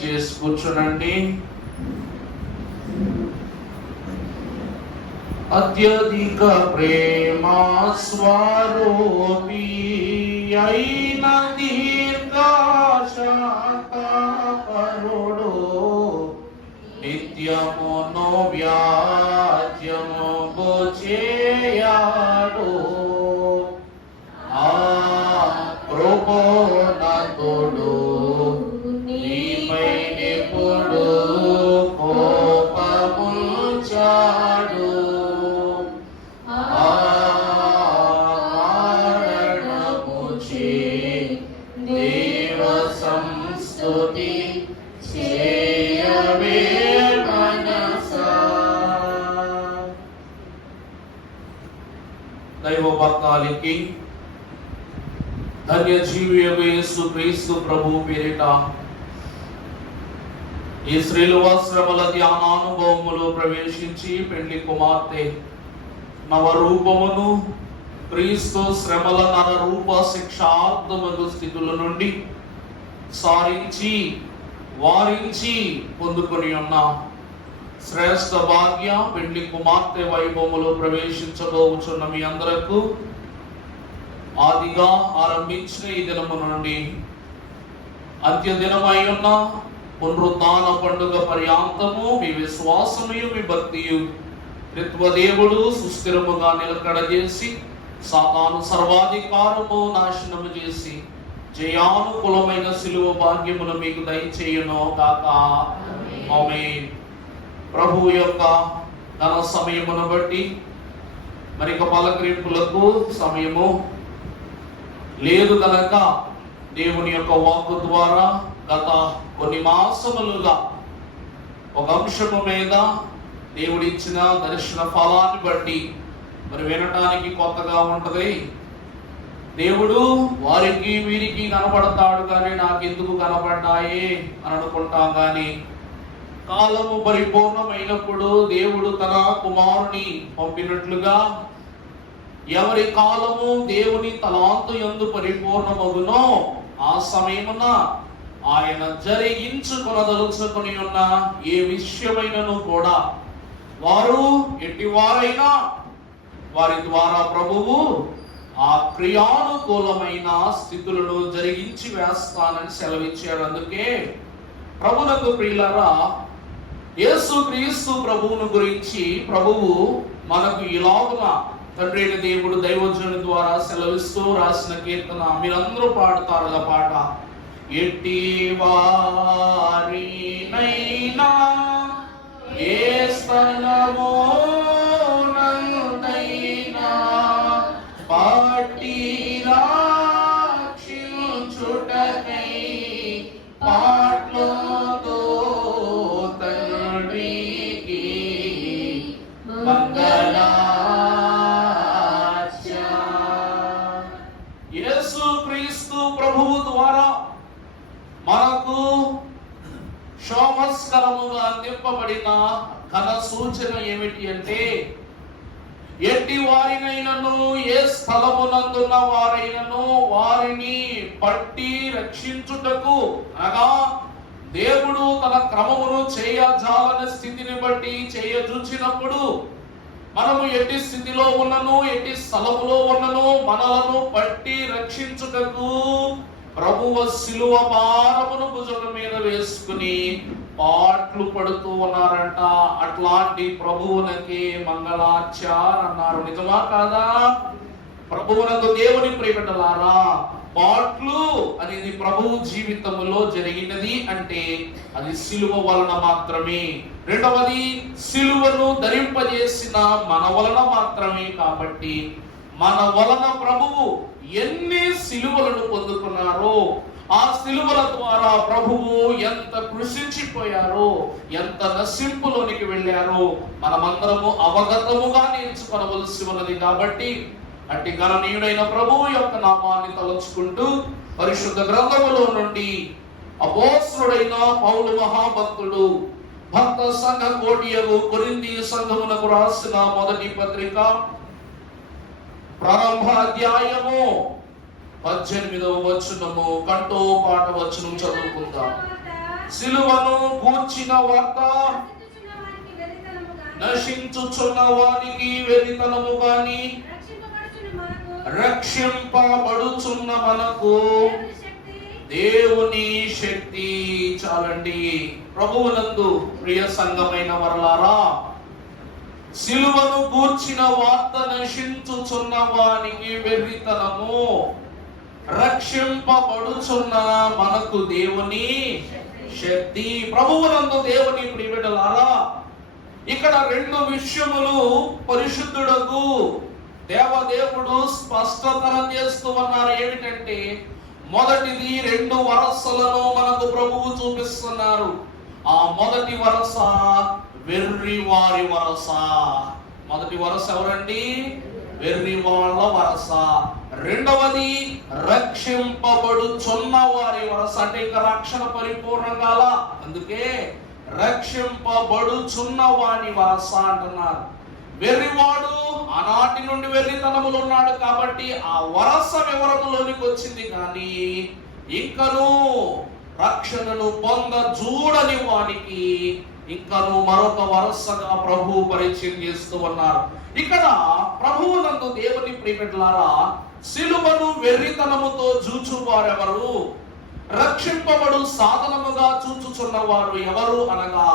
దయచేసి కూర్చునండి. అత్యధిక ప్రేమ స్వరూపి అయిన దీర్ఘశాంతపరుడు నిత్యమును వ్యాజ్యము చేయాడు. ఆ కృపోన్నతుడు నీపై నిపుడు కోపముంచాడు. దేవ సంస్తుతి చేయవే మనసా. దైవ భక్తానికి ధన్య జీవియగు యేసు క్రీస్తు ప్రభు పేరిట ఈ శ్రీలువ శ్రమల ధ్యానానుభవములో ప్రవేశించి పెళ్లి కుమార్తె నవరూపమును క్రీస్తు శ్రమల నరరూప శిక్షార్థమగు స్థితుల నుండి సారించి వారించి పొందుకొని ఉన్న శ్రేష్ఠ భాగ్య పెళ్లి కుమార్తె వైభవములో ప్రవేశించబోచున్న మీ అందరకు ఆదిగా ఆరంభించిన ఈ దినము నుండి అంత్యదినమై ఉన్న పునరుద్ధాన పండుగ పర్యాంతము మీ విశ్వాసము మీ భక్తియు త్రిత్వదేవుడు సుస్థిరముగా నిలకడ చేసి సాతాను సర్వాధికారము నాశనము చేసి జయానుకూలమైన సిలువ భాగ్యమును మీకు దయచేయును కాక. ఆమేన్. ప్రభువు యొక్క ధన సమయమును బట్టి మరిక పలకరింపులకు సమయము లేదు కనుక దేవుని యొక్క వాక్కు ద్వారా గత కొన్ని మాసములుగా ఒక అంశము మీద దేవుడిచ్చిన దర్శన ఫలాన్ని బట్టి మరి వినటానికి కొత్తగా ఉంటది. దేవుడు వారికి వీరికి కనపడతాడు కానీ నాకెందుకు కనపడ్డాయి అని అనుకుంటాం. కానీ కాలము పరిపూర్ణమైనప్పుడు దేవుడు తన కుమారుని పంపినట్లుగా ఎవరి కాలము దేవుని తలాంతు యందు పరిపూర్ణమగునో ఆ సమయమున ఆయన జరిగించుకొనదలుచుకొని ఉన్న ఏ విషయమైనను కూడా వారు ఎట్టివారైనా వారి ద్వారా ప్రభువు ఆ క్రియానుకూలమైన స్థితులను జరిగించి వేస్తానని సెలవిచ్చారు. అందుకే ప్రభువునకు ప్రియులారా, యేసు క్రీస్తు ప్రభువును గురించి ప్రభువు మనకు ఇలాగున తండ్రి అయిన దేవుడు దైవజనుని ద్వారా సెలవిస్తూ రాసిన కీర్తన మీరందరూ పాడుతారు ఆ పాట. ఎట్టి వారినైనా ఏ స్థలమునందైనా పట్టి రక్షించుటకై పాట్లతో తండ్రికి యేసు క్రీస్తు ప్రభువు ద్వారా మనకు శోభస్కరముగా నింపబడిన ఘన సూచన ఏమిటి అంటే, ఎట్టి వారినైనను ఏ స్థలమునందున్న వారైనను వారిని పట్టి రక్షించుటకు అనగా దేవుడు తన క్రమమును చేయజాలని స్థితిని బట్టి చేయజూచినప్పుడు మనము ఎట్టి స్థితిలో ఉన్నను ఎట్టి స్థలములో ఉన్నను మనలను పట్టి రక్షించుటకు ప్రభువు శిలువ భారమును భుజముల మీద వేసుకుని పాట్లు పడుతూ ఉన్నారంట. అట్లాంటి ప్రభువునకి మంగళాచార్ అన్నారు. నిజమా కాదా? ప్రభువునకు దేవుని ప్రియబిడ్డలారా, పాట్లు అనేది ప్రభువు జీవితంలో జరిగినది అంటే అది సిలువ వలన మాత్రమే. రెండవది, సిలువను ధరింపజేసిన మన వలన మాత్రమే. కాబట్టి మన వలన ప్రభువు ఎన్ని సిలువలను పొందుకున్నారో, ఆ సిలువల ద్వారా ప్రభువు ఎంత కృషించిపోయారో, ఎంత నశింపులోనికి వెళ్ళారో మనమందరము అవగతముగా నేర్చుకోవలసి ఉన్నది. కాబట్టి అట్టి గణనీయుడైన ప్రభువు యొక్క నామాన్ని తలుచుకుంటూ పరిశుద్ధ గ్రంథములో నుండి అపోస్తలుడైన పౌలు మహాభక్తుడు భక్త సంఘ కోటియగు కొరింథీ సంఘమునకు రాసిన మొదటి పత్రిక ప్రారంభ అధ్యాయము 18వ వచనము కంటో పాట వచనం చదువుకుందాం. సిలువను గూర్చిన వార్త నశించుచున్న వానికి వెరితనము గాని రక్షింపబడుచున్న మనకు దేవుని శక్తి. చాలండి. ప్రభువునందు ప్రియ సంఘమైన వరలారా, సిలువను గూర్చిన వార్త నశించుచున్న వానికి వెర్రితనము, రక్షింపబడుచున్న మనకు దేవుని శక్తి. ప్రభువునందు దేవుని ప్రియబిడ్డలారా, ఇక్కడ రెండు విషయములు పరిశుద్ధుడగు దేవదేవుడు స్పష్టతరం చేస్తూ ఉన్నారు. ఏమిటంటే, మొదటిది రెండు వరసలను మనకు ప్రభువు చూపిస్తున్నారు. ఆ మొదటి వరస వెర్రి వారి వరస. మొదటి వరస ఎవరండి? వెర్రి వాళ్ళ వరస. రెండవది రక్షింపబడుచున్న వారి వరస. అంటే ఇంకా రక్షణ పరిపూర్ణంగా, అందుకే రక్షింపబడుచున్న వాని వరస అంటున్నారు. వెర్రివాడు ఆనాటి నుండి వెర్రితనములు ఉన్నాడు కాబట్టి ఆ వరస వివరములోనికి వచ్చింది. కానీ ఇంకను రక్షణను చూడని వానికి ఇంకను మరొక వరసగా ప్రభు పరిచయం చేస్తూ ఉన్నారు. ఇక్కడ ప్రభువునందు దేవుని ప్రియబిడ్డలారా, సిలువను వెర్రితనముతో చూచువారెవరు, రక్షింపబడు సాధనముగా చూచుచున్న వారు ఎవరు అనగా,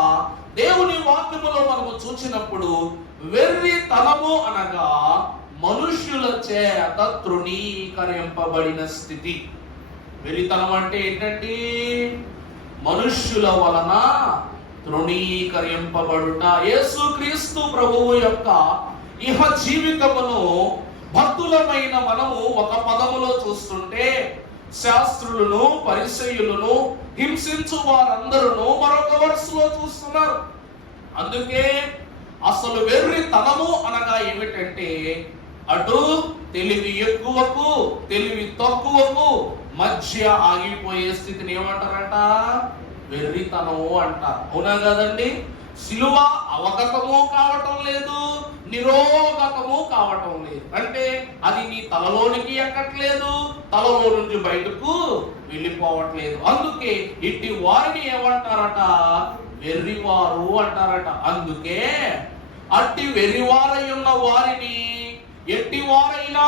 దేవుని వాక్యములో మనము చూచినప్పుడు వెర్రితనము అనగా మనుష్యుల చేత తృణీకరింపబడిన స్థితి. వెర్రితనం అంటే ఏంటండి? మనుష్యుల వలన తృణీకరింపబడుట. యేసుక్రీస్తు ప్రభువు యొక్క ఇహ జీవితమును భక్తులమైన మనము ఒక పదములో చూస్తుంటే, శాస్త్రులను పరిసయ్యులను హింసించు వారందరూ మరొక వరుసలో చూస్తున్నారు. అందుకే అసలు వెర్రితనము అనగా ఏమిటంటే, అటు తెలివి ఎక్కువకు తెలివి తక్కువకు మధ్య ఆగిపోయే స్థితిని ఏమంటారంట? వెర్రితనము అంటారు. అవునా కదండి? సిలువ అవగతము కావటం లేదు, నిరోగతము కావటం లేదు. అంటే అది నీ తలలోనికి ఎక్కట్లేదు, తలలో నుంచి బయటకు వెళ్ళిపోవట్లేదు. అందుకే ఇట్టి వారిని ఏమంటారట? వెర్రివారు అంటారట. అందుకే అట్టి వెర్రివారై ఉన్న వారిని ఎట్టి వారైనా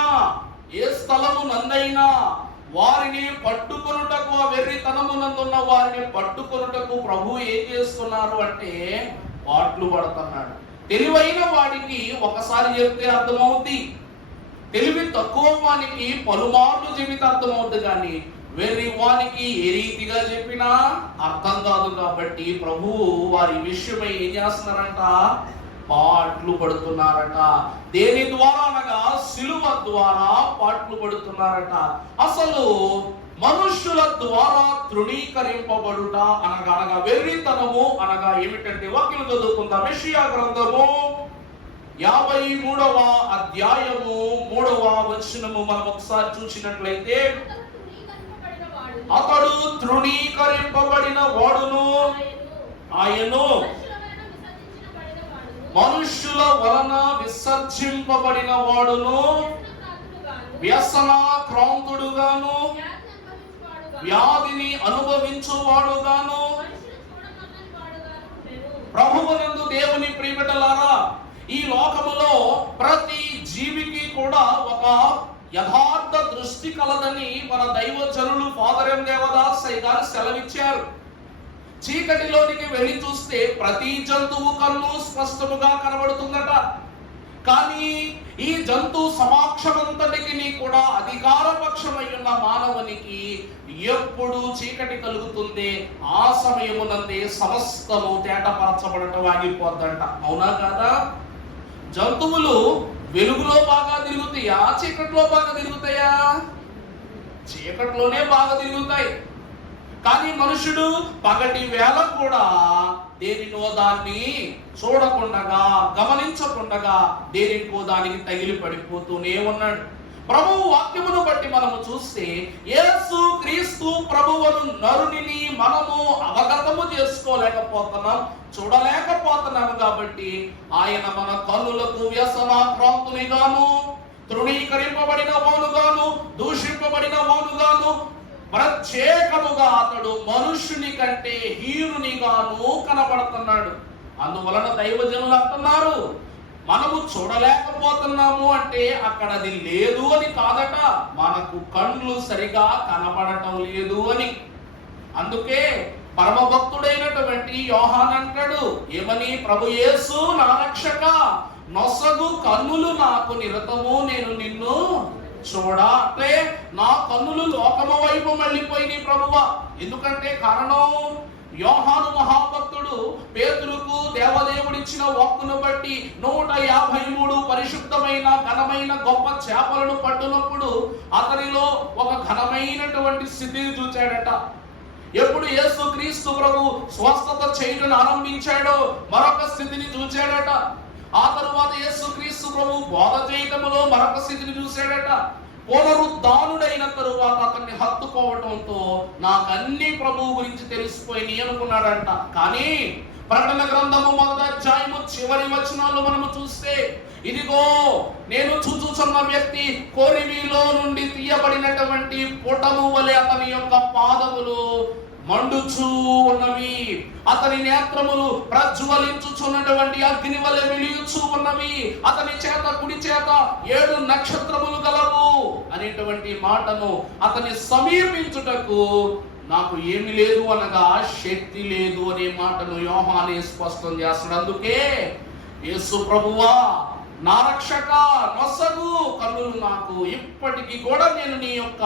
ఏ స్థలము నందైనా వారిని పట్టుకొనుటకు, ఆ వెర్రితనము నందున్న వారిని పట్టుకొనుటకు ప్రభు ఏం చేస్తున్నారు అంటే పాట్లు పడుతున్నాడు. తెలివైన వాడికి ఒకసారి చెప్తే అర్థమవుద్ది, తెలివి తక్కువ వానికి పలుమార్లు చెబితే అర్థమవుద్ది. కానీ వెర్రి వానికి ఏ రీతిగా చెప్పినా అర్థం కాదు. కాబట్టి ప్రభు వారి విషయమై ఏం చేస్తున్నారంట? పాట్లు పడుతున్నారట. దేని ద్వారా అనగా సిలువ ద్వారా పాట్లు పడుతున్నారట. అసలు మనుష్యుల ద్వారా తృణీకరింపబడుట అనగా వెర్రితనము అనగా ఏమిటంటే, వాక్యం చదువుకుందాం. యెషయా గ్రంథము 53వ అధ్యాయము 3వ వచనము మనం ఒకసారి చూసినట్లయితే, అతడు తృణీకరింపబడిన వాడును, ఆయను మనుష్యుల వలన విసర్జింపబడిన వాడును, వ్యసనాక్రాంతుడుగాను వ్యాధిని అనుభవించువాడుగాను. ప్రభువునందు దేవుని ప్రియబిడ్డలారా, ఈ లోకములో ప్రతి జీవికి కూడా ఒక యథార్థ దృష్టి కలదని మన దైవజనులు ఫాదర్ ఎం దేవదాస్ గారు సెలవిచ్చారు. చీకటిలోనికి వెళ్ళి చూస్తే ప్రతి జంతువు కన్ను స్పష్టముగా కనబడుతుందట. కానీ ఈ జంతు సమాక్షమంతటికి కూడా అధికారపక్షమై ఉన్న మానవునికి ఎప్పుడు చీకటి కలుగుతుంది, ఆ సమయమునందే సమస్తము తేటపరచబడటం ఆగిపోద్దంట. అవునా కాదా? జంతువులు వెలుగులో బాగా తిరుగుతాయా, చీకట్లో బాగా తిరుగుతాయా? చీకట్లోనే బాగా తిరుగుతాయి. కానీ మనుషుడు పగటి వేళ కూడా దేనినో దాన్ని చూడకుండగా, గమనించకుండగా దేనికో దానికి తగిలి పడిపోతూనే ఉన్నాడు. ప్రభువు వాక్యమును బట్టి మనము చూస్తే, యేసు క్రీస్తు ప్రభువును నరునిని మనము అవగతము చేసుకోలేకపోతున్నాం, చూడలేకపోతున్నాము. కాబట్టి ఆయన మన కన్నులకు వ్యసనాక్రాంతునిగాను, తృణీకరింపబడిన వానుగాను, దూషింపబడిన వానుగాను, ప్రత్యేకముగా అతడు మనుషుని కంటే హీనునిగాను కనబడుతున్నాడు. అందువలన దైవజనులు అంటున్నారు, మనము చూడలేకపోతున్నాము అంటే అక్కడ అది లేదు అని కాదట, మనకు కళ్ళు సరిగా కనబడటం లేదు అని. అందుకే పరమభక్తుడైనటువంటి యోహాన్ అంటాడు ఏమని, ప్రభు యేసు నా రక్షక, నొసగు కన్నులు నాకు నిరతము నేను నిన్ను చూడ. అంటే నా కన్నులు లోకము వైపు మళ్ళీపోయినాయి ప్రభువా. ఎందుకంటే కారణం, యోహాను మహాభక్తుడు పేతురుకు దేవదేవుడిచ్చిన వాక్కును బట్టి 153 పరిశుద్ధమైన ఘనమైన గొప్ప చేపలను పట్టునప్పుడు అతనిలో ఒక ఘనమైనటువంటి స్థితిని చూచాడట. ఎప్పుడు యేసు క్రీస్తు ప్రభు స్వస్థత చేయడం ఆరంభించాడో మరొక స్థితిని చూచాడట. ఆ తరువాత యేసు క్రీస్తు ప్రభు బోధ చేయటములో మరొక స్థితిని చూశాడట. పునరుద్ధానుడైన తరువాత అతన్ని హత్తుకోవటంతో నాకు అన్ని ప్రభువు గురించి తెలిసిపోయి అనుకున్నాడంట. కానీ ప్రకటన గ్రంథము 1వ అధ్యాయము చివరి వచనాలు మనము చూస్తే, ఇదిగో నేను చూచుచున్న వ్యక్తి కొరిమిలో నుండి తీయబడినటువంటి పుటము వలె అతని యొక్క పాదములు మండుచూ ఉన్నవి, అతని నేత్రములు ప్రజ్వలించుచున్నటువంటి అగ్ని వలె వెలియుచూ ఉన్నవి, అతని చేత కుడి చేత 7 నక్షత్రములు గలవు అనేటువంటి మాటను అతని సమీపించుటకు నాకు ఏమి లేదు అనగా శక్తి లేదు అనే మాటను యోహానే స్పష్టం చేస్తాడు. అందుకే యేసు ప్రభువా నా రక్షక, నొసగు కన్నులు నాకు, ఇప్పటికీ కూడా నేను నీ యొక్క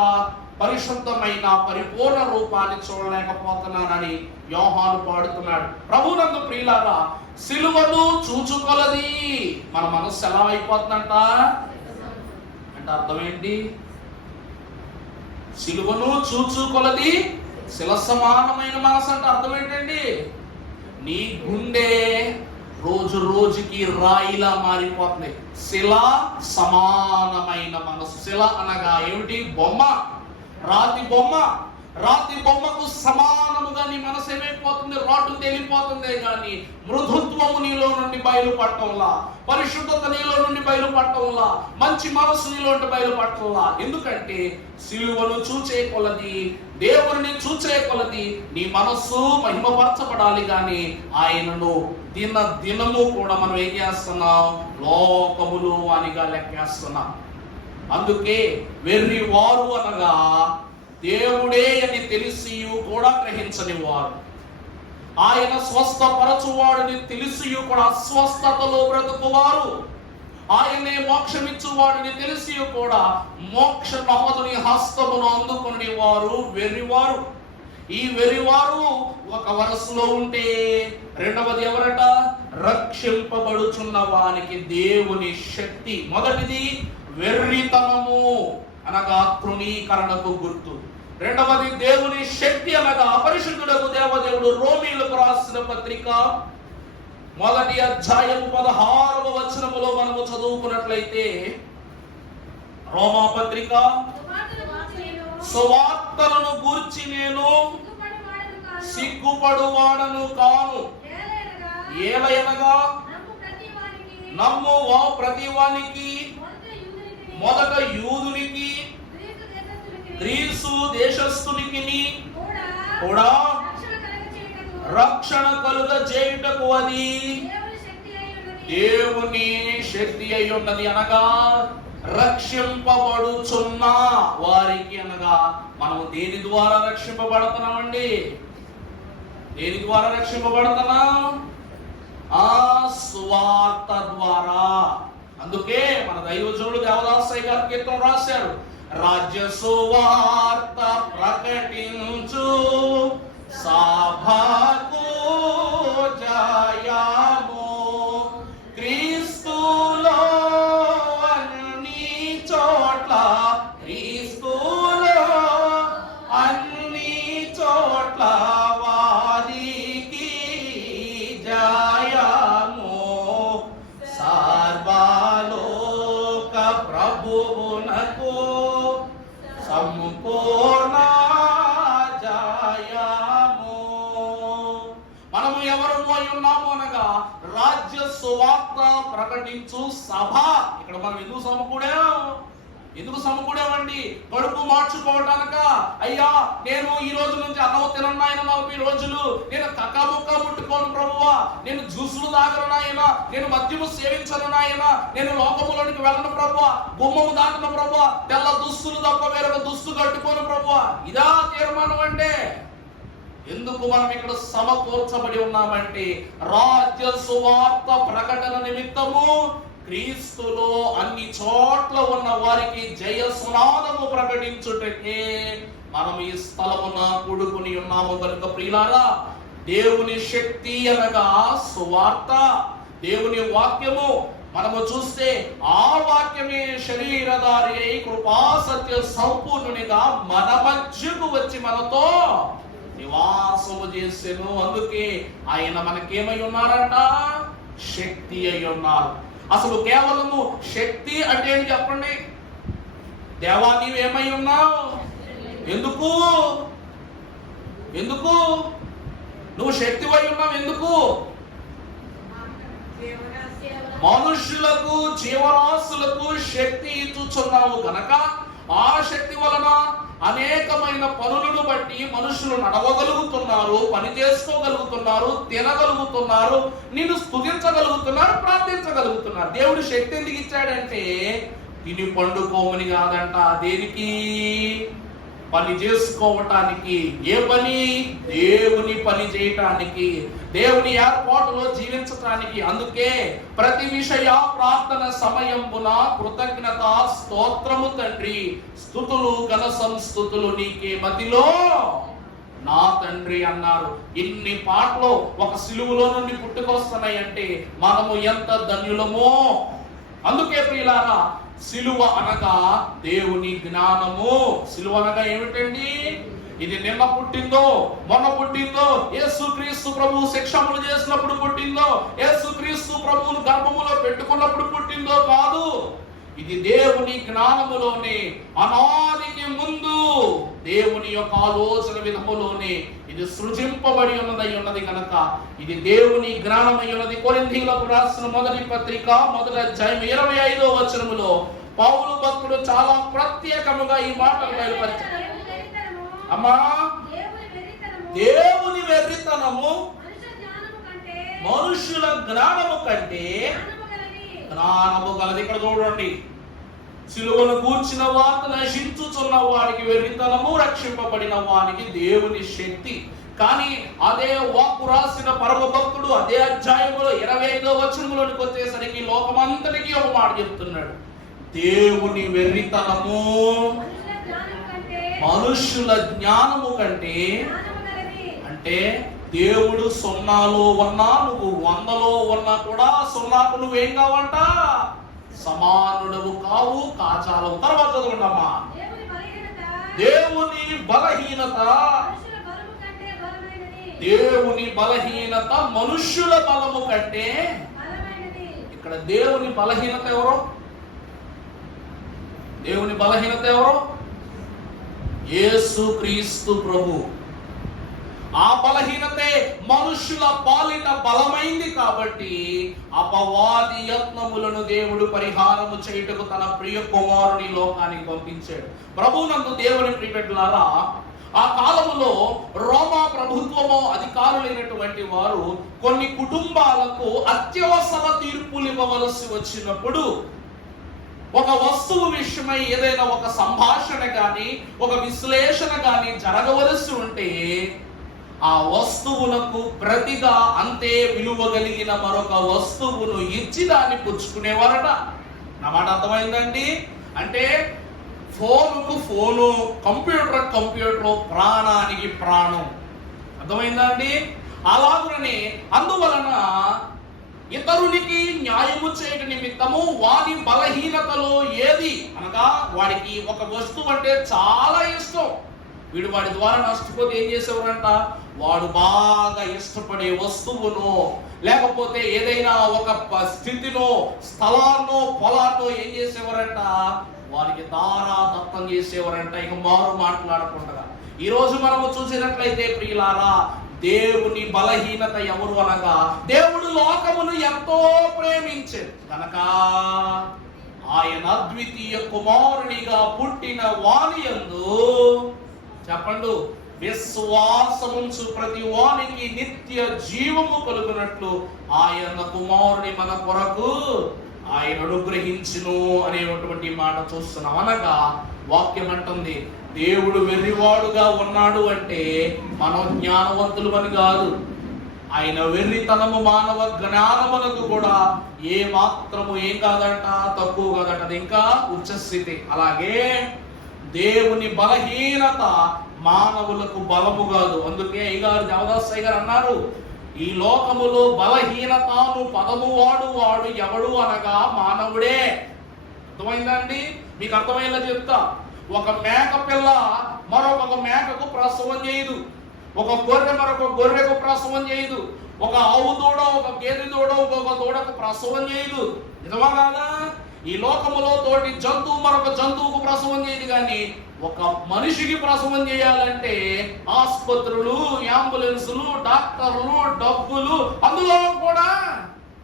పరిశుద్ధమైన పరిపూర్ణ రూపాన్ని చూడలేకపోతున్నానని యోహాను పాడుతున్నాడు. ప్రభునందు ప్రియులారా, సిలువను చూచుకొలది మన మనస్సు ఎలా అయిపోతుందంట అంటే అర్థం ఏంటి? సిలువను చూచుకొలది శిల సమానమైన మనసు అంటే అర్థం ఏంటండి? నీ గుండె రోజు రోజుకి రాయిలా మారిపోతుంది. శిల సమానమైన మనసు. శిల అనగా ఏమిటి? బొమ్మ, రాతి బొమ్మ. రాతి బొమ్మకు సమానముగా నీ మనసు ఏమైపోతుంది? రాటు తేలిపోతుందే కానీ మృదుత్వము నీలో నుండి బయలుపడటంలా, పరిశుద్ధత నీలో నుండి బయలుపడటంలా, మంచి మనసు నీలో నుండి బయలుపడటంలా. ఎందుకంటే సిలువను చూచే కొలది, దేవుని చూచే కొలది నీ మనస్సు మహిమపరచబడాలి కానీ ఆయనను దినము కూడా మనం ఏం చేస్తున్నాం? లోకములు అనిగా లెక్కేస్తున్నాం. అందుకే వెర్రి వారు అనగా దేవుడే అని తెలిసి కూడా గ్రహించని వారు, ఆయన స్వస్థపరచువాడిని తెలిసి కూడా అస్వస్థతలో బ్రతుకువారు, ఆయనే మోక్షమిచ్చువాడిని తెలిసి కూడా మోక్షనాథుని హస్తమును అందుకుని వారు వెర్రివారు. ఈ వెర్రివారు ఒక వరసలో ఉంటే రెండవది ఎవరట? రక్షింపబడుచున్న వానికి దేవుని శక్తి. మొదటిది వెర్రితనము అనగా తృణీకరణకు గుర్తు. రెండవది దేవుని శక్తి అనగా అపరిశుద్ధుడకు దేవదేవుడు రోమీయులకు రాసిన పత్రిక 1వ అధ్యాయం 16వ వచనములో మనము చదువుకున్నట్లయితే, రోమా పత్రిక, సువార్తలను గూర్చి నేను సిగ్గుపడువాడను కాను, ఏలయనగా నమ్ము ప్రతివానికి, మొదట యూదునికి, గ్రీసు దేశస్థునికి కూడా రక్షణ కలుగ చేయుటకు అది దేవుని శక్తి అయి ఉన్నది. అనగా రక్షింపబడుచున్న వారికి, అనగా మనము దేని ద్వారా రక్షింపబడుతున్నామండి? దేని ద్వారా రక్షింపబడుతున్నాం? ఆ సువార్త ద్వారా. అందుకే మన దైవజనుడు దేవదాసయ్య గారు కీర్తన రాశారు, రాజ్య సువార్త ప్రకటించు సభకు జయము, క్రీస్తులో అన్ని చోట్ల, క్రీస్తులో అన్ని చోట్ల వారికి జయము, సర్వలోక ప్రభువునకు సంపూర్ణ జయము. మనము ఎవరు ఉన్నాము అనగా రాజ్య సువార్త ప్రకటించు సభ. ఇక్కడ మనం ఎందుకు సమకూడాం? ఎందుకు సమకూడేవండి? కడుపు మార్చుకోవటానిక? అయ్యా నేను ఈ రోజు నుంచి అన్నం తినను ఆయన 40 రోజులు, నేను కక్కముక్క ముట్టుకోను ప్రభువా, నేను జ్యూసులు తాగను నాయన, నేను మద్యము సేవించను నాయన, నేను లోకములోనికి వెళ్ళను ప్రభువా, గుమ్మము దాటను ప్రభువా, తెల్ల దుస్తులు తప్ప వేరొక దుస్తు కట్టుకోను ప్రభువా. ఇదా తీర్మానం అంటే? ఎందుకు మనం ఇక్కడ సమకూర్చబడి ఉన్నామంటే రాజ్య సువార్త ప్రకటన నిమిత్తము క్రీస్తులో అన్ని చోట్ల ఉన్న వారికి జయ సునాదము ప్రకటించుటకే మనం ఈ స్థలమున కూడుకుని ఉన్నాము కనుక ప్రియులారా, దేవుని శక్తి అనగా సువార్త, దేవుని వాక్యము. మనము చూస్తే ఆ వాక్యమే శరీరధారి అయి కృపా సత్య సంపూర్ణునిగా మన మధ్యకు వచ్చి మనతో నివాసము చేసెను. అందుకే ఆయన మనకేమై ఉన్నారంట? శక్తి అయి ఉన్నారు. అసలు కేవలము శక్తి అంటే ఏంటి చెప్పండి? దేవా నీవేమై ఉన్నావు? ఎందుకు ఎందుకు నువ్వు శక్తివై ఉన్నావు? ఎందుకు? మనుషులకు జీవరాశులకు శక్తి ఇచ్చుచున్నావు గనక ఆ శక్తి వలన అనేకమైన పనులను బట్టి మనుషులు నడవగలుగుతున్నారు, పని చేసుకోగలుగుతున్నారు, తినగలుగుతున్నారు, నిన్ను స్తుతించగలుగుతున్నారు, ప్రార్థించగలుగుతున్నారు. దేవుడు శక్తి ఎందుకు ఇచ్చాడంటే తిని పండుకోమని కాదంట. దేనికి? పని చేసుకోవటానికి. ఏ పని? దేవుని పని చేయటానికి, దేవుని ఏర్పాటులో జీవించటానికి. అందుకే ప్రతి విషయ ప్రార్థన సమయమున కృతజ్ఞత స్తోత్రము తండ్రి, స్తుతులు ఘన సంస్తుతులు నీకే మదిలో నా తండ్రి అన్నారు. ఇన్ని పాటలు ఒక సిలువలో నుండి పుట్టుకొస్తున్నాయి అంటే మనము ఎంత ధన్యులమో. అందుకే ప్రియులారా, సిలువ అనగా దేవుని జ్ఞానము. సిలువ అనగా ఏమిటండి? ఇది నిన్న పుట్టిందో, మొన్న పుట్టిందో, యేసుక్రీస్తు ప్రభువు శిక్షములు చేసినప్పుడు పుట్టిందో, యేసుక్రీస్తు ప్రభువును గర్భములో పెట్టుకున్నప్పుడు పుట్టిందో కాదు. ఇది దేవుని జ్ఞానములోనే, అనాదికి ముందు దేవుని యొక్క ఆలోచన విధములోనే ఇది సృజింపబడి ఉన్నది కనుక ఇది దేవుని జ్ఞానమై ఉన్నది. కొరింథీయులకు రాసిన మొదటి పత్రిక 1వ అధ్యాయం 25వ వచనములో పౌలు భక్తుడు చాలా ప్రత్యేకముగా ఈ మాటలు బయలుపరిచాడు. అమ్మా, దేవుని వెర్రితనము మనుషుల జ్ఞానము కంటే జ్ఞానము గలది. ఇక్కడ చూడండి, సిలువను కూర్చిన వార్త నశించుచున్న వారికి వెర్రితనము, రక్షింపబడిన వారికి దేవుని శక్తి. కానీ అదే వాక్కు రాసిన పరమ భక్తుడు అదే అధ్యాయములో 25వ వచనములోనికి వచ్చేసరికి లోకమంతటికి ఒక మాట చెప్తున్నాడు. దేవుని వెర్రితనము మనుషుల జ్ఞానము కంటే. అంటే దేవుడు 0లో ఉన్నా, నువ్వు 100లో ఉన్నా కూడా 0కు నువ్వేం కావంట? సమానుడవు కావు, కాచాలవు. తర్వాత చదవండమ్మా. దేవుని బలహీనత, దేవుని బలహీనత మనుష్యుల బలము కంటే. ఇక్కడ దేవుని బలహీనత ఎవరు? దేవుని బలహీనత ఎవరు? యేసుక్రీస్తు ప్రభు. ఆ బలహీనతే మనుషుల పాలిట బలమైంది కాబట్టి అపవాది యత్నములను దేవుడు పరిహారము చేయుటకు తన ప్రియ కుమారుని లోకానికి పంపించాడు. ప్రభువునందు దేవుని ప్రియబిడ్డలారా, ఆ కాలములో రోమా ప్రభుత్వము అధికారులైనటువంటి వారు కొన్ని కుటుంబాలకు అత్యవసర తీర్పులు ఇవ్వవలసి వచ్చినప్పుడు, ఒక వస్తువు విషయమై ఏదైనా ఒక సంభాషణ గాని ఒక విశ్లేషణ గాని జరగవలసి ఉంటే ఆ వస్తువులకు ప్రతిగా అంతే విలువ కలిగిన మరొక వస్తువును ఇచ్చి దాన్ని పుచ్చుకునేవారట. నా మాట అర్థమైందండి? అంటే ఫోనుకు ఫోను, కంప్యూటర్, ప్రాణానికి ప్రాణం. అర్థమైందా అండి? అలాగనే అందువలన ఇతరునికి న్యాయము చేయట నిమిత్తము వాడి బలహీనతలో ఏది అనగా, వాడికి ఒక వస్తువు అంటే చాలా ఇష్టం, వీడు వాడి ద్వారా నష్టపోతే ఏం చేసేవారంట? వాడు బాగా ఇష్టపడే వస్తువును లేకపోతే ఏదైనా ఒక స్థితిలో, స్థలాన్నో, పొలాన్నో ఏం చేసేవారంట? వారికి దారాదత్తం చేసేవారంట. ఇక మారు మాట్లాడకుండా ఈ రోజు మనము చూసినట్లయితే ప్రియులారా, దేవుని బలహీనత ఎవరు అనగా, దేవుడు లోకమును ఎంతో ప్రేమించాడు కనుక ఆయన అద్వితీయ కుమారునిగా పుట్టిన వాని యందు చెప్పండు విశ్వాసముంచు ప్రతి వానికి నిత్య జీవము కలుగునట్లు ఆయన కుమారుని మన కొరకు ఆయన అనుగ్రహించును అనేటువంటి మాట చూస్తున్నాం. అనగా వాక్యం అంటుంది దేవుడు వెర్రివాడుగా ఉన్నాడు అంటే మనం జ్ఞానవంతులు అని కాదు. ఆయన వెర్రితనము మానవ జ్ఞానములకు కూడా ఏ మాత్రము ఏం కాదట, తక్కువ కాదట, అది ఇంకా ఉచ్చస్థితి. అలాగే దేవుని బలహీనత మానవులకు బలము కాదు. అందుకే అయ్యగారు దేవదాస్ అయ్యగారు అన్నారు, ఈ లోకములో బలహీనతను పదము వాడు ఎవడు అనగా మానవుడే. అర్థమైందండి? మీకు అర్థమయ్యేలా చెప్తా. ఒక మేక పిల్ల మరొక మేకకు ప్రసవం చేయదు. ఒక గొర్రె మరొక గొర్రెకు ప్రసవం చేయదు. ఒక ఆవు దూడ ఒక గేదె దూడ ఒక దూడకు ప్రసవం చేయదు. నిజమా కాదా? ఈ లోకములో తోటి జంతువు మరొక జంతువుకు ప్రసవం చేయదు. కానీ ఒక మనిషికి ప్రసవం చేయాలంటే ఆసుపత్రులు, అంబులెన్సులు, డాక్టర్లు, డబ్బులు, అందులో కూడా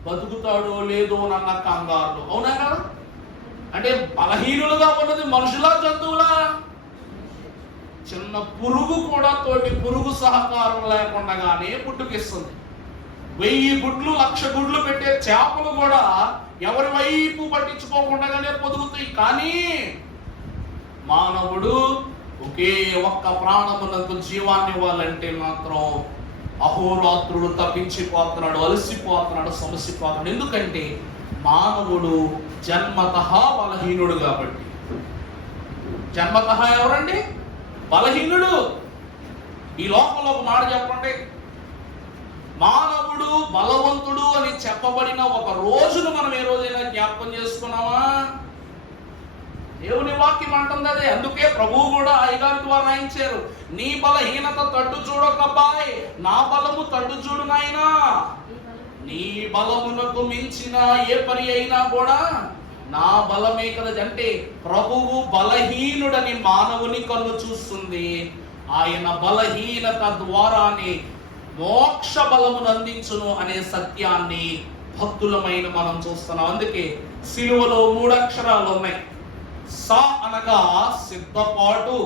బతుకుతాడో లేదో అన్న కంగారు. అవునా కదా? అంటే బలహీనులుగా ఉన్నది మనుషులా జంతువులా? చిన్న పురుగు కూడా తోటి పురుగు సహకారం లేకుండానే పుట్టుకిస్తుంది. 1000 గుడ్లు 1,00,000 గుడ్లు పెట్టే చేపలు కూడా ఎవరి వైపు పట్టించుకోకుండానే పొదుగుతాయి. కానీ మానవుడు ఒకే ఒక్క ప్రాణమునకు జీవాన్ని ఇవ్వాలంటే మాత్రం అహోరాత్రుడు తప్పించిపోతున్నాడు, అలసిపోతున్నాడు, సమసిపోతున్నాడు. ఎందుకంటే మానవుడు జన్మతః బలహీనుడు కాబట్టి. జన్మతః ఎవరండి? బలహీనుడు. ఈ లోకంలో ఒక మాట చెప్పండి, మానవుడు బలవంతుడు అని చెప్పబడిన ఒక రోజును మనం ఏ రోజైనా జ్ఞాపకం చేసుకున్నామా? దేవుని వాక్యం అంటుంది అదే. అందుకే ప్రభువు కూడా అయ్యగారి ద్వారా రాయించారు, నీ బలహీనత తట్టు చూడకబ్బాయ్, నా బలము తట్టు చూడు నాయనా. నీ బలమునకు మించిన ఏ పని అయినా కూడా నా బలమే కదా. అంటే ప్రభువు బలహీనుడని మానవుని కన్ను చూస్తుంది. ఆయన బలహీనత ద్వారానే మోక్ష బలమును అందించును అనే సత్యాన్ని భక్తులమైన మనం చూస్తున్నాం. అందుకే సిలువలో 3 అక్షరాలు ఉన్నాయి. స అనగా సిద్ధపాటు,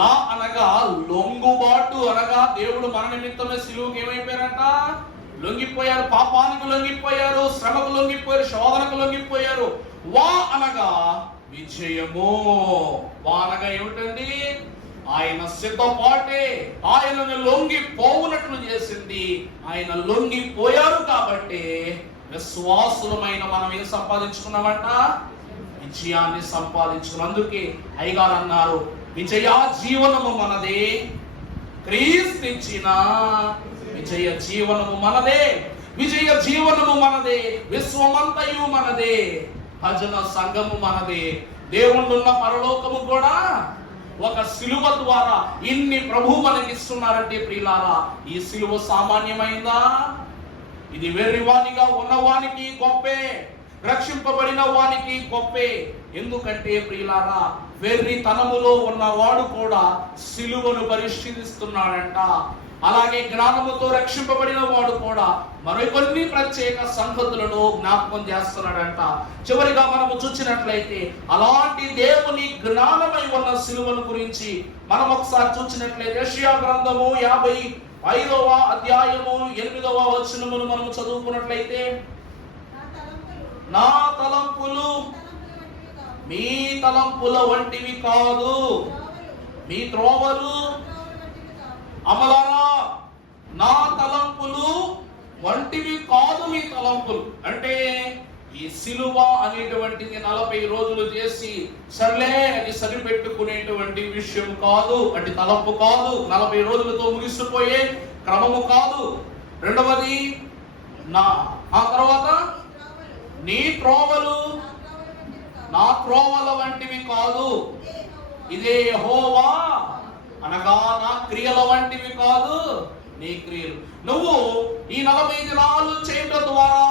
లా అనగా లొంగుబాటు. అనగా దేవుడు మన నిమిత్తమే సిలువకి ఏమైపోయారంట? లొంగిపోయారు. పాపానికి లొంగిపోయారు, శ్రమకు లొంగిపోయారు, శోధనకు లొంగిపోయారు. వా అనగా విజయము. వా అనగా ఏమిటండి? ఆయన సిద్ధపాటే ఆయనను లొంగిపోవునట్లు చేసింది. ఆయన లొంగిపోయారు కాబట్టి విశ్వాసులమైన మనం ఏం సంపాదించుకున్నామంట? విజయాన్ని సంపాదించుకున్నాం. అందుకే అయ్యగారు అన్నారు, విజయ జీవనము మనదే, క్రీస్తునిచ్చిన విజయ జీవనము మనదే, విజయ జీవనము మనదే, విశ్వమంతయు మనదే, భజన సంఘము మనదే. దేవుళ్ళున్న పరలోకము కూడా ఒక సిలువ ద్వారా ఇన్ని ప్రభు మనకి ఇస్తున్నారంటే ప్రియులారా, ఈ సిలువ సామాన్యమైందా? ఇది వెర్రివానిగా ఉన్నవానికి గొప్పే, రక్షింపబడిన వానికి గొప్పే. ఎందుకంటే ప్రియులారా, వెర్రితనములో ఉన్నవాడు కూడా సిలువను పరిశీలిస్తున్నాడంట. అలాగే జ్ఞానముతో రక్షింపబడిన వాడు కూడా మరికొన్ని ప్రత్యేక సంగతులను జ్ఞాపకం చేస్తున్నాడంట. చివరిగా మనము చూసినట్లయితే అలాంటి దేవుని జ్ఞానమై ఉన్న సిలువను గురించి మనం ఒకసారి చూసినట్లయితే యెషయా గ్రంథము 55వ అధ్యాయము 8వ వచనమును మనం చదువుకున్నట్లయితే, నా తలంపులు మీ తలంపుల వంటివి కాదు, మీ త్రోవలు అమలారా నా తలంపులు వంటివి కాదు మీ తలంపులు. అంటే ఈ సిలువ అనేటువంటిది 40 రోజులు చేసి సర్లే అది సరిపెట్టుకునేటువంటి విషయం కాదు, అంటే తలంపు కాదు, 40 రోజులతో ముగిసిపోయే క్రమము కాదు. రెండవది ఆ తర్వాత నీ త్రోవలు నా త్రోవల వంటివి కాదు, ఇదే యెహోవా అనగా నా క్రియల వంటివి కాదు నీ క్రియలు. నువ్వు ఈ 40 దినాలు చేయడం ద్వారా,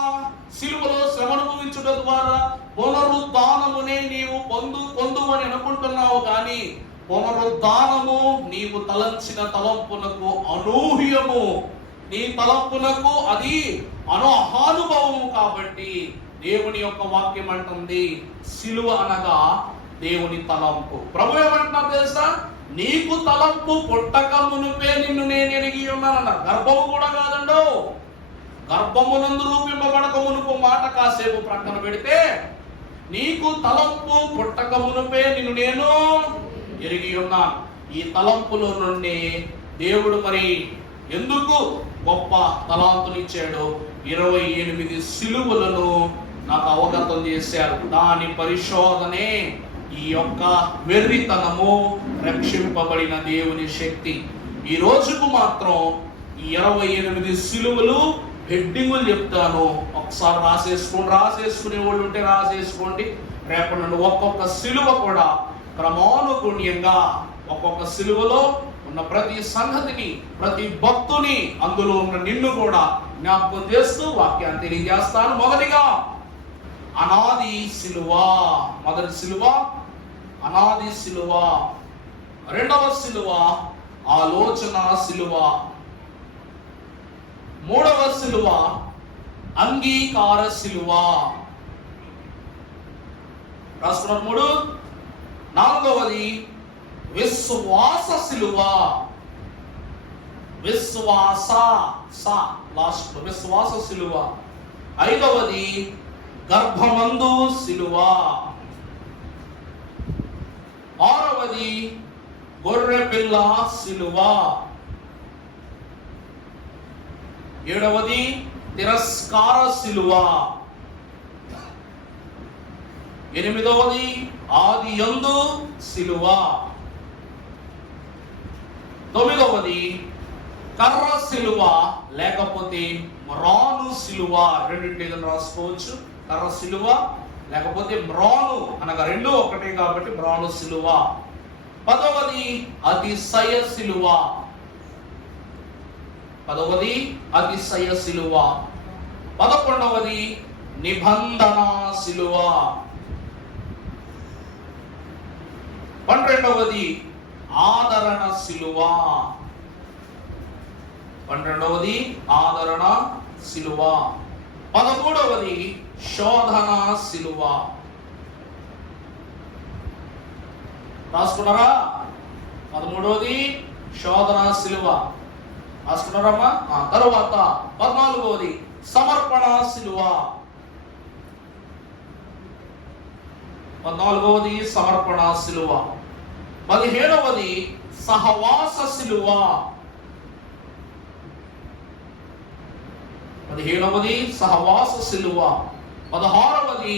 సిలువలో శ్రమ అనుభవించుట ద్వారా పునరుద్ధానమునే నీవు పొందు అని అనుకుంటున్నావు. కానీ పునరుద్ధానము నీవు తలంచిన తలంపునకు అనూహ్యము, నీ తలంపునకు అది అనానుభవము. కాబట్టి దేవుని యొక్క వాక్యం అంటుంది సిలువ అనగా దేవుని తలంపు. ప్రభు ఏమంటున్నారు తెలుసా? నీకు తలంపు పుట్టక మునుపే నిన్ను నేను ఎరిగి ఉన్నానన్నారు. గర్భము కూడా కాదండో, గర్భమునందు రూపింపబడక మునుపు మాట కాసేపు ప్రక్కన పెడితే, నీకు తలంపు పుట్టక మునుపే నిన్ను నేను ఎరిగి ఉన్నాను. ఈ తలంపులో నుండి దేవుడు మరి ఎందుకు గొప్ప తలాంతునిచ్చాడు? 28 సిలువలను నాకు అవగతం చేశారు. దాని పరిశోధనే ఈ యొక్క వెర్రితనము, రక్షింపబడిన దేవుని శక్తి. ఈ రోజుకు మాత్రం ఈ 28 సిలువలు హెడ్డింగులు చెప్తాను. ఒకసారి రాసేసుకునే వాళ్ళు ఉంటే రాసేసుకోండి. రేపటి నుండి ఒక్కొక్క సిలువ కూడా క్రమానుగుణ్యంగా ఒక్కొక్క సిలువలో ఉన్న ప్రతి సంగతిని, ప్రతి భక్తుని, అందులో ఉన్న నిన్ను కూడా జ్ఞాపకం చేస్తూ వాక్యాన్ని తెలియజేస్తాను. మొదటిగా అనాది సిలువ. మొదటి సిలువ అనాది సిలువ. రెండవ సిలువ ఆలోచన సిలువ. మూడవ సిలువ అంగీకార సిలువ. రాసుకున్నారు 3. నాలుగవది విశ్వాస సిలువ. విశ్వాస సిలువ. ఐదవది గర్భమందు సిలువ. ఆరవది గొర్రె పిల్ల సిలువ. ఏడవది తిరస్కార సిలువ. ఎనిమిదవది ఆది యందు సిలువ. తొమ్మిదవది కర్ర సిలువ లేకపోతే మ్రాను సిలువ. రెండింటిని రాసుకోవచ్చు. కర్ర సిలువ లేకపోతే మ్రాను అనగా రెండు ఒకటే కాబట్టి మ్రాను సిలువ. 10వది అతిశయ సిలువ. 10వది అతిశయ సిలువ. 11వది నిబంధన సిలువ. 12వది ఆదరణ సిలువ. 12వది ఆదరణ సిలువ. 13వది శోధన సిలువ. రాసుకున్నారా? 13వది శోధన సిలువ రాసుకున్నారమ్మా? తరువాత 14వది సమర్పణ సిలువ. 14వది సమర్పణ సిలువ. 17వది సహవాస సిలువ. 17వది సహవాస సిలువ. 16వది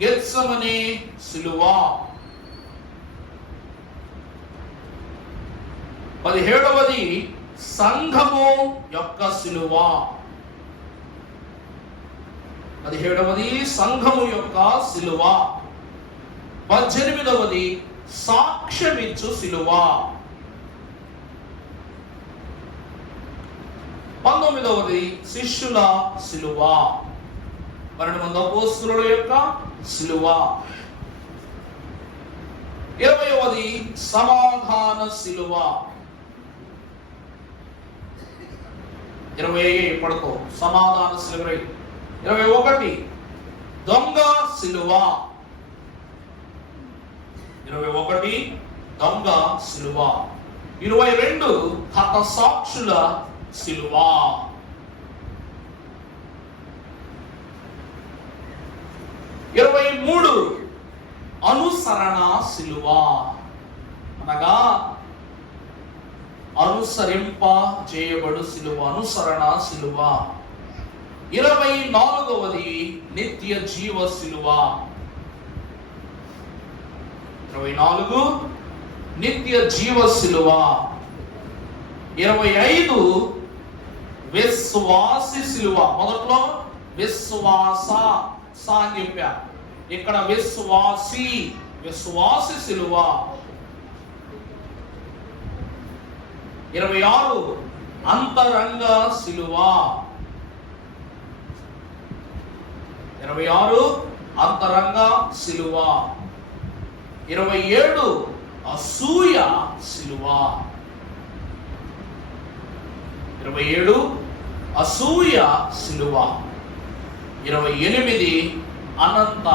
గెత్సెమనే సిలువ. 17వది సంఘము యొక్క సిలువ. 17వది సంఘము యొక్క సిలువ. 18వది సాక్ష్యమిచ్చు సిలువ. 19వది శిష్యుల సిలువ. 12 మంది అపోస్తలుల యొక్క సిలువ. 20వది సమాధాన సిలువ. 20 పడుకో సమాధాన సిలువ. 21 దొంగ సిలువ. 21 దొంగ సిలువ. 22 హతసాక్షుల సిలువ. 23 అనుసరణ సిలువ. అనగా అనుసరింప చేయబడు సిలువ, అనుసరణ సిలువ. 24వది నిత్య జీవ సిలువ. 24 నిత్య జీవ సిలువ. 25 విశ్వాసి సిలువ. మొదట్లో విశ్వాస అని చెప్పా, ఇక్కడ విశ్వాసి సిలువ. 26 అంతరంగ సిలువ. 26 అంతరంగ సిలువ. 27 అసూయ సిలువ. 27 అసూయ సిలువ. 28 అనంత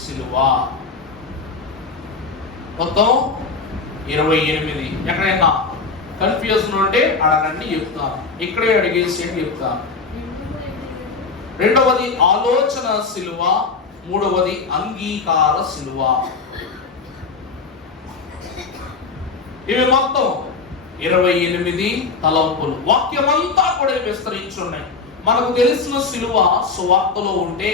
సిలువ. మొత్తం 28. ఎక్కడైనా కన్ఫ్యూజన్ ఉంటే అడగండి, చెప్తాను. ఇక్కడే అడిగేసి చెప్తాను. రెండవది ఆలోచన సిలువ, మూడవది అంగీకార సిలువ. ఇవి మొత్తం 28 తలంపులు. వాక్యమంతా కూడా విస్తరించున్నాయి. మనకు తెలిసిన సిలువ సువార్తలో ఉంటే,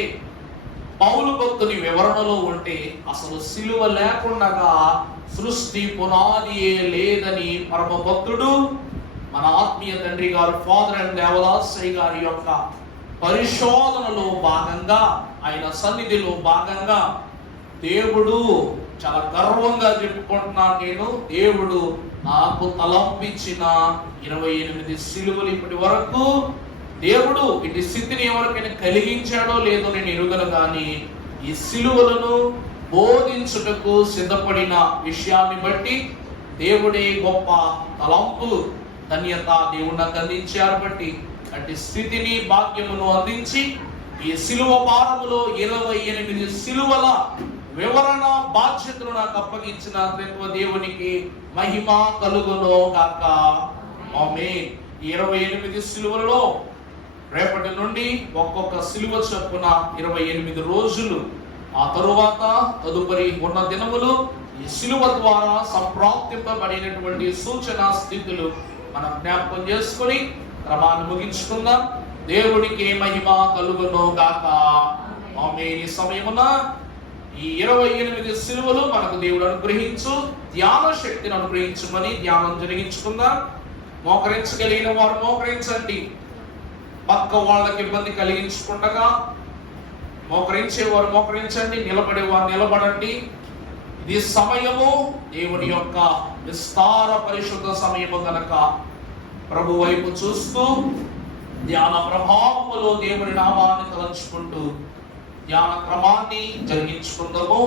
పౌలు భక్తుని వివరణలో ఉంటే, అసలు సిలువ లేకుండా సృష్టి పునాదియే లేదని పరమ భక్తుడు మన ఆత్మీయ తండ్రి గారు ఫాదర్ అండ్ దేవదాసయ్య గారి యొక్క పరిశోధనలో భాగంగా, ఆయన సన్నిధిలో భాగంగా దేవుడు చాలా గర్వంగా చెప్పుకుంటున్నాను నేను, దేవుడు నాకు తలంపించిన 28 సిలువలు ఇప్పటి వరకు దేవుడు ఇటు స్థితిని ఎవరికైనా కలిగించాడో లేదో నేను ఎరుగను, కానీ ఈ సిలువలను బోధించుటకు సిద్ధపడిన విషయాన్ని బట్టి దేవుడే గొప్ప తలంపు ధన్యత దేవుడు నాకు అందించారు. బట్టి అటు స్థితిని భాగ్యమును అందించి ఈ సిలువ భారములో 28 సిలువల వివరణ బాధ్యతను నాకు అప్పగించిన దేవునికి మహిమ కలుగును గాక. ఆమేన్. 28 సిలువలలో రేపటి నుండి ఒక్కొక్క సిలువ చొప్పున 28 రోజులు, ఆ తరువాత తదుపరి ఉన్న దినములు ఈ సిలువ ద్వారా సంప్రాప్తింపబడినటువంటి సూచనా స్థితులు మనం జ్ఞాపకం చేసుకొని క్రమాన్ని ముగించుకుందాం. దేవుడికి మహిమ కలుగును గాక. ఆమేన్. ఈ సమయమున ఈ 28 సిలువలు మనకు దేవుడు అనుగ్రహించు, ధ్యాన శక్తిని అనుగ్రహించమని ధ్యానం జరిగించుకుందాం. మోకరించగలిగిన వారు మోకరించండి. పక్క వాళ్ళకి ఇబ్బంది కలిగించకుండా మోకరించేవారు మోకరించండి, నిలబడేవారు నిలబడండి. ఇది సమయము దేవుని యొక్క విస్తార పరిశుద్ధ సమయము గనక ప్రభు వైపు చూస్తూ ధ్యాన ప్రభావములో దేవుని నామాన్ని తలంచుకుంటూ ధ్యాన క్రమాన్ని జరిగించుకుందాము.